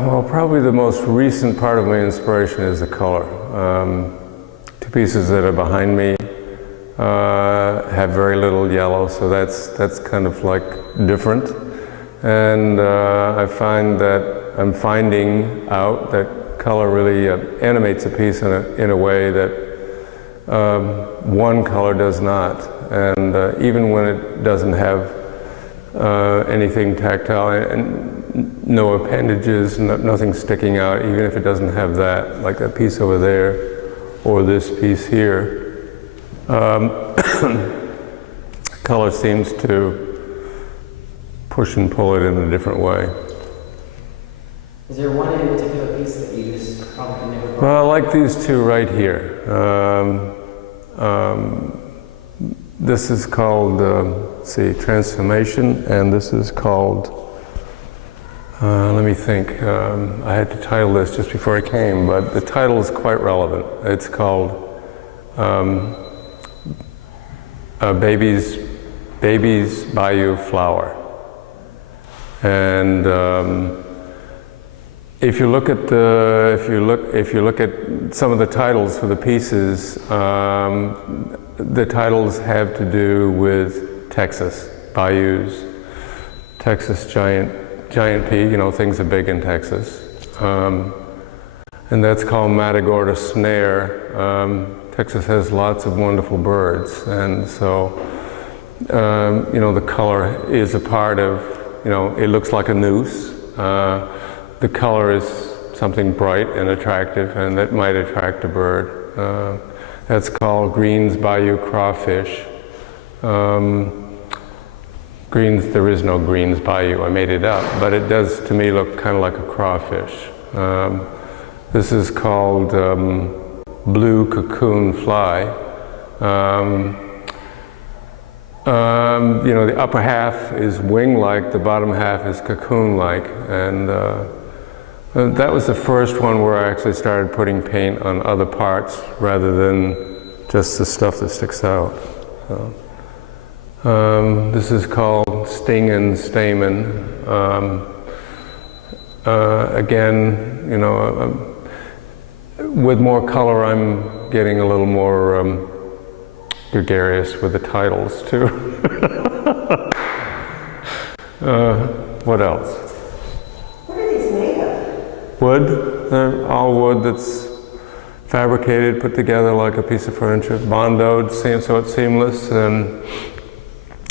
Well, probably the most recent part of my inspiration is the color. Two pieces that are behind me have very little yellow, so that's kind of like different. And I find that I'm finding out that color really animates a piece in a way that one color does not. And even when it doesn't have anything tactile and no appendages, nothing sticking out, even if it doesn't have that, like that piece over there or this piece here, color seems to push and pull it in a different way. Is there one in particular piece that you just probably never thought? Well, I like these two right here. This is called, let's see, Transformation, and this is called, let me think, I had to title this just before I came, but the title is quite relevant. It's called Baby's Bayou Flower. And if you look at some of the titles for the pieces, the titles have to do with Texas, bayous, Texas giant pea, you know, things are big in Texas. And that's called Matagorda snare. Texas has lots of wonderful birds, and so, you know, the color is a part of, you know, it looks like a noose. The color is something bright and attractive, and that might attract a bird. That's called Green's Bayou Crawfish. There is no Green's Bayou, I made it up, but it does to me look kind of like a crawfish. This is called Blue Cocoon Fly. You know, the upper half is wing-like, the bottom half is cocoon-like, and that was the first one where I actually started putting paint on other parts rather than just the stuff that sticks out. So, this is called Sting and Stamen. Again, you know, with more color, I'm getting a little more gregarious with the titles too. What else? What are these made of? Wood. They're all wood that's fabricated, put together like a piece of furniture, bondoed, so it's seamless and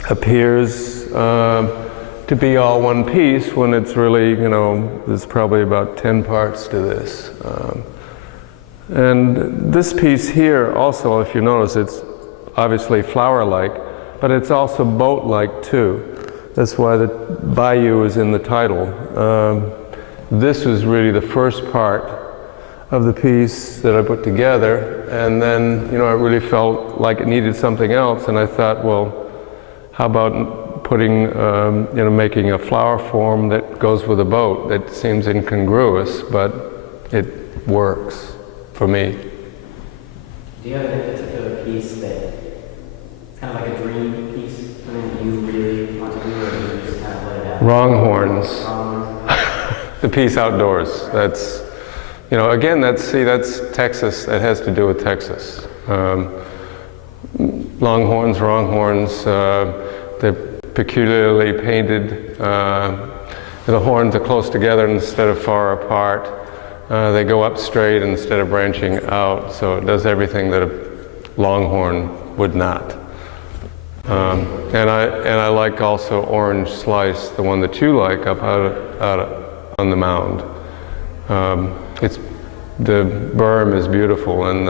appears to be all one piece when it's really, you know, there's probably about 10 parts to this. And this piece here also, if you notice, it's obviously flower-like, but it's also boat-like too. That's why the bayou is in the title. This was really the first part of the piece that I put together, and then, you know, I really felt like it needed something else, and I thought, well, how about putting, you know, making a flower form that goes with a boat? That seems incongruous, but it works for me. Do you have any particular piece that kind of like a dream piece, something that you really want to do, or you just kind of let it out? Wronghorns. The piece outdoors. That's, you know, again, that's Texas. That has to do with Texas. Longhorns, wronghorns. They're peculiarly painted. The horns are close together instead of far apart. They go up straight instead of branching out, so it does everything that a longhorn would not. And I like also Orange Slice, the one that you like, up out on the mound. The berm is beautiful, and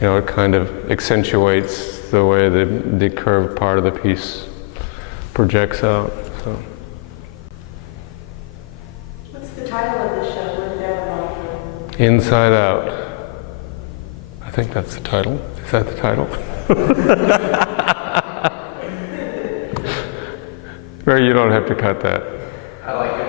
you know, it kind of accentuates the way the curved part of the piece projects out. So. What's the title of the show? Inside Out. I think that's the title. Is that the title? Ray, you don't have to cut that. I like it.